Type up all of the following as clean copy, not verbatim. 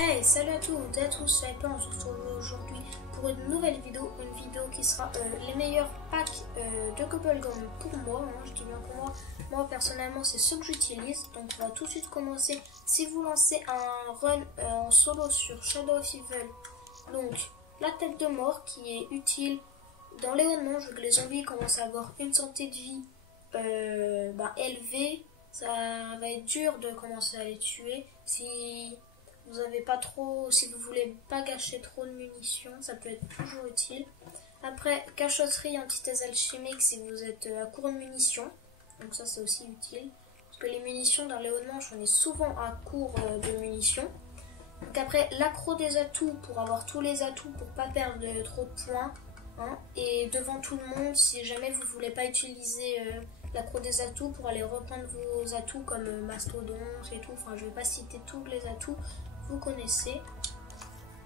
Hey, salut à tous et à tous, c'est Hyper, on se retrouve aujourd'hui pour une nouvelle vidéo, qui sera les meilleurs packs de Bubblegum pour moi, je dis bien pour moi personnellement c'est ce que j'utilise, donc on va tout de suite commencer. Si vous lancez un run en solo sur Shadow of Evil, donc la tête de mort qui est utile dans les hauts monts, vu que les zombies commencent à avoir une santé de vie élevée, ça va être dur de commencer à les tuer. Si vous avez pas trop, si vous voulez pas gâcher trop de munitions, ça peut être toujours utile. Après, cachotterie, antithèse alchimique si vous êtes à court de munitions, donc ça c'est aussi utile, parce que les munitions dans les hauts de manche on est souvent à court de munitions. Donc après, l'accro des atouts pour avoir tous les atouts pour pas perdre trop de points, et devant tout le monde si jamais vous voulez pas utiliser l'accro des atouts pour aller reprendre vos atouts comme mastodonte et tout, enfin je vais pas citer tous les atouts, vous connaissez.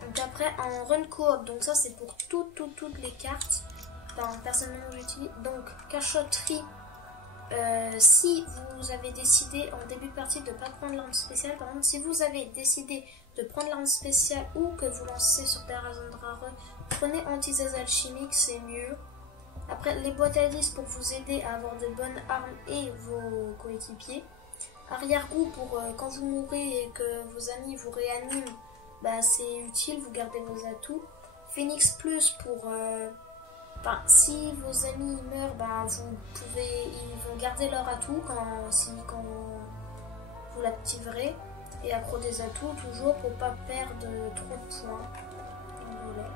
Donc après en run coop, donc ça c'est pour toutes les cartes, personnellement j'utilise. Donc cachotterie, si vous avez décidé en début de partie de ne pas prendre l'arme spéciale, par exemple si vous avez décidé de prendre l'arme spéciale ou que vous lancez sur Terra Zandrare, prenez antithèse alchimique, c'est mieux. Après les boîtes à 10 pour vous aider à avoir de bonnes armes et vos coéquipiers. Arrière-goût pour quand vous mourrez et que vos amis vous réaniment, c'est utile, vous gardez vos atouts. Phoenix Plus pour si vos amis meurent, ils vont garder leur atout quand vous l'activerez. Et accro des atouts toujours pour pas perdre trop de points. Voilà.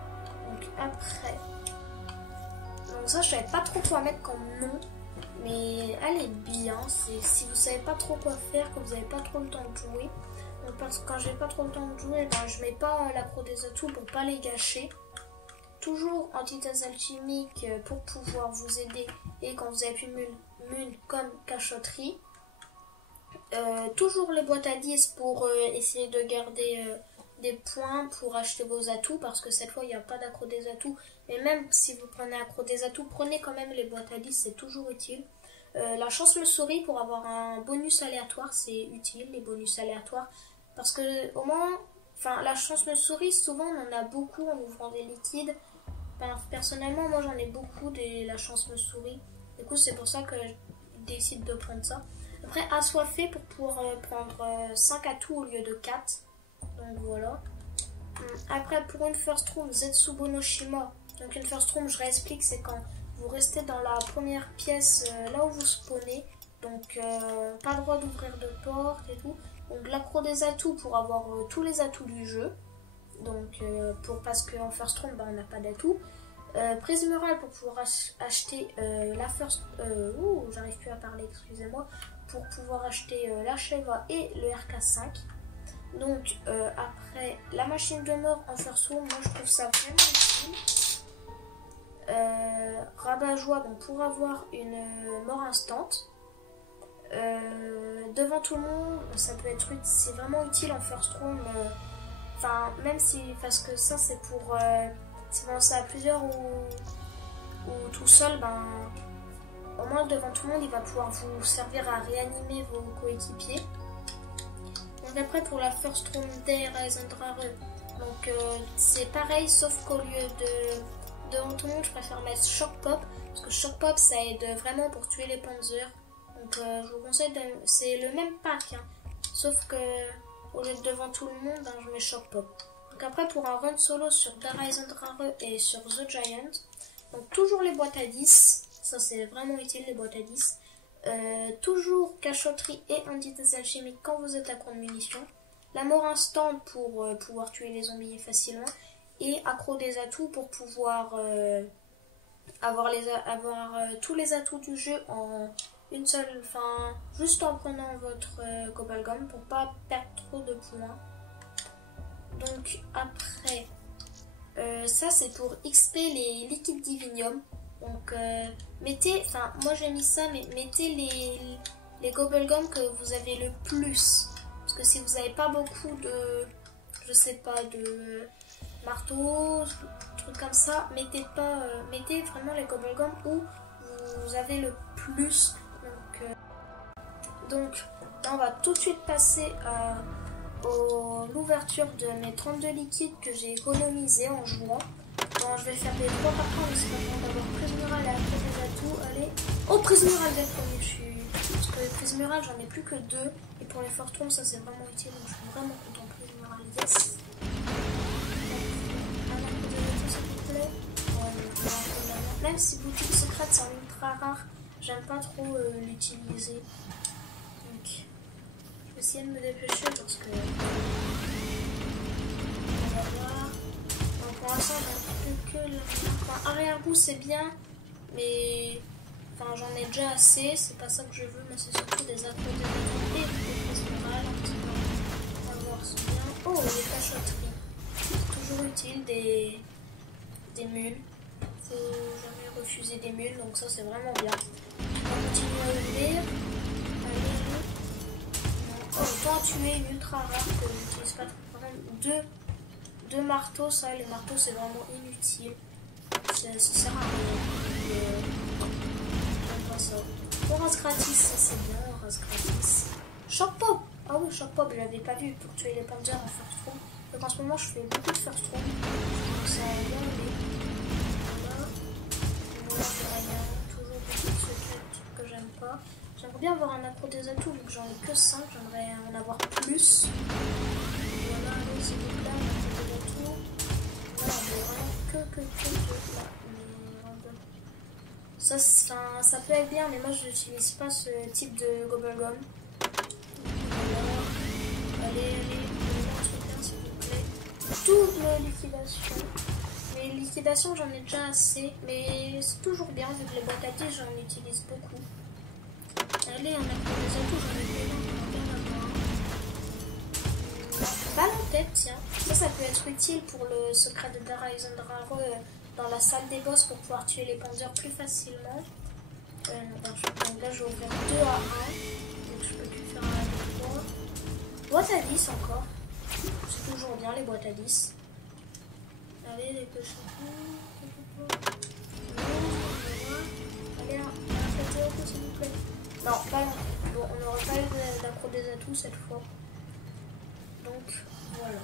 Donc après, donc ça je savais pas trop quoi mettre comme nom, mais elle est bien. Si vous savez pas trop quoi faire, que vous avez pas trop le temps de jouer. Donc parce que quand j'ai pas trop le temps de jouer, je mets pas l'accro des atouts pour pas les gâcher. Toujours antithèse alchimique pour pouvoir vous aider et quand vous avez plus mune comme cachotterie. Toujours les boîtes à 10 pour essayer de garder des points pour acheter vos atouts, parce que cette fois il n'y a pas d'accro des atouts, mais même si vous prenez accro des atouts, prenez quand même les boîtes à 10, c'est toujours utile. La chance me sourit pour avoir un bonus aléatoire, c'est utile les bonus aléatoires, parce que au moins, la chance me sourit, souvent on en a beaucoup en ouvrant des liquides. Personnellement moi j'en ai beaucoup de la chance me sourit, du coup c'est pour ça que je décide de prendre ça. Après, assoiffé pour pouvoir prendre 5 atouts au lieu de 4. Donc voilà. Après, pour une first room, Zetsubo no Shima. Donc une first room, je réexplique, c'est quand vous restez dans la première pièce, là où vous spawnez. Donc pas le droit d'ouvrir de porte et tout. Donc l'accro des atouts pour avoir tous les atouts du jeu. Donc parce qu'en first room, on n'a pas d'atouts. Prismeral pour pouvoir acheter la first... j'arrive plus à parler, excusez-moi. Pour pouvoir acheter la Sheva et le RK5. Donc après la machine de mort en first room, moi je trouve ça vraiment utile. Rabat-joie pour avoir une mort instant. Devant tout le monde, ça peut être utile, c'est vraiment utile en first room. Même si, parce que ça c'est pour si vous lancez à plusieurs ou tout seul, au moins devant tout le monde il va pouvoir vous servir à réanimer vos coéquipiers. Donc après pour la first room Terra Zandrare, donc c'est pareil sauf qu'au lieu de devant tout le monde je préfère mettre Shock Pop, parce que Shock Pop ça aide vraiment pour tuer les panzers. Donc je vous conseille c'est le même pack, sauf que au lieu de devant tout le monde je mets Shock Pop. Donc après pour un run solo sur Terra Zandrare et sur The Giant, donc toujours les boîtes à 10. Ça c'est vraiment utile les boîtes à 10. Toujours cachotterie et antithèse alchimique quand vous êtes à court de munitions. La mort instant pour pouvoir tuer les zombies facilement. Et accro des atouts pour pouvoir avoir tous les atouts du jeu en une seule, juste en prenant votre Bubblegum pour pas perdre trop de points. Donc après, ça c'est pour XP les liquides divinium. Donc moi j'ai mis ça, mais mettez les Bubblegum que vous avez le plus, parce que si vous n'avez pas beaucoup de, je sais pas, de marteau, trucs comme ça, mettez vraiment les Bubblegum où vous avez le plus. Donc là on va tout de suite passer l'ouverture de mes 32 liquides que j'ai économisés en jouant. Bon, je vais faire des 3 par 1, mais c'est pas bon d'avoir prise murale et après des atouts. Allez. Oh, prise murale dès le premier, je suis. Parce que les prises murales, j'en ai plus que 2. Et pour les fortrons, ça c'est vraiment utile. Donc je suis vraiment content. Prise murale, yes. Un arbre des atouts, s'il vous plaît. Ouais, même si boutique secrète c'est un ultra rare, j'aime pas trop l'utiliser. Donc, je vais essayer de me dépêcher parce que. On va voir. Pour l'instant, j'en ai que le. Enfin, arrière-goût, c'est bien, mais. Enfin, j'en ai déjà assez, c'est pas ça que je veux, mais c'est surtout des accros et des prises murales. On va voir c'est bien. Oh, les cachotteries. C'est toujours utile, des mules. Faut jamais refuser des mules, donc ça, c'est vraiment bien. On va continuer à ouvrir. Allez. Oh, autant tuer une ultra rare que j'utilise pas trop. Par exemple, deux marteaux, ça, les marteaux c'est vraiment inutile. Ça sert à rien. J'aime pas ça. Bon, race gratis, ça c'est bien, race gratis. Shock pop. Ah oui, shock pop, je l'avais pas vu pour tuer les panthers en first room. Donc en ce moment, je fais beaucoup de first room. Donc ça a bien aidé. Voilà. Voilà, rien. Toujours beaucoup de secrets que j'aime pas. J'aimerais bien avoir un accro des atouts, vu que j'en ai que 5, j'aimerais en avoir plus. Voilà, allez, s'il vous plaît, un accro des atouts. Là, on veut vraiment que là. Ça peut être bien, mais moi je n'utilise pas ce type de gobblegum. Voilà. Allez, un truc bien, s'il vous plaît. Toutes mes liquidations. Les liquidations, j'en ai déjà assez, mais c'est toujours bien, vu que les boîtes à 10, j'en utilise beaucoup. Allez, on a pris des atouts, j'en ai fait un, balle en tête, tiens. Ça peut être utile pour le secret de Dara Isandra dans la salle des boss pour pouvoir tuer les panthers plus facilement. Donc là, je vais ouvrir 2 à 1. Donc je peux plus faire un à 3. Boîte à 10 encore. C'est toujours bien les boîtes à 10. Allez, les cochons. Allez, un s'il vous plaît. Non, pas là. Bon, on n'aura pas eu d'accro des atouts cette fois. Donc, voilà.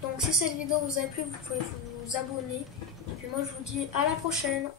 Donc, si cette vidéo vous a plu, vous pouvez vous abonner. Et puis moi, je vous dis à la prochaine.